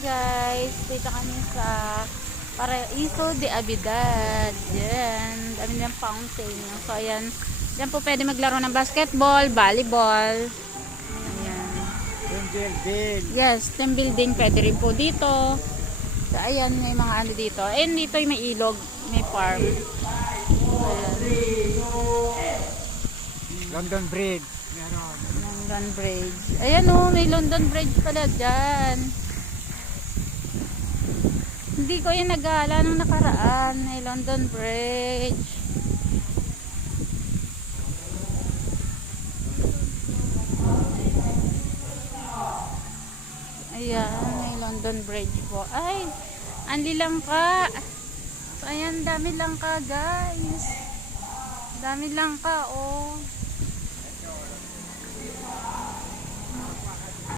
guys, dito kami sa Paraiso de Abidad. Yan, dami ng fountain. So ayan, dyan po pwede maglaro ng basketball, volleyball. Ayan. Team building. Yes, team building pwede rin po dito. So ayan, may mga ano dito. And dito may ilog, may farm. Ayan. London Bridge. Meron. London Bridge. Ayan o, may London Bridge pala dyan. Hindi ko yung nag-aala nung nakaraan. May London Bridge. Ayan, may London Bridge po. Ay, anli lang ka. So, ayan, dami lang ka guys. Dami lang ka, oh.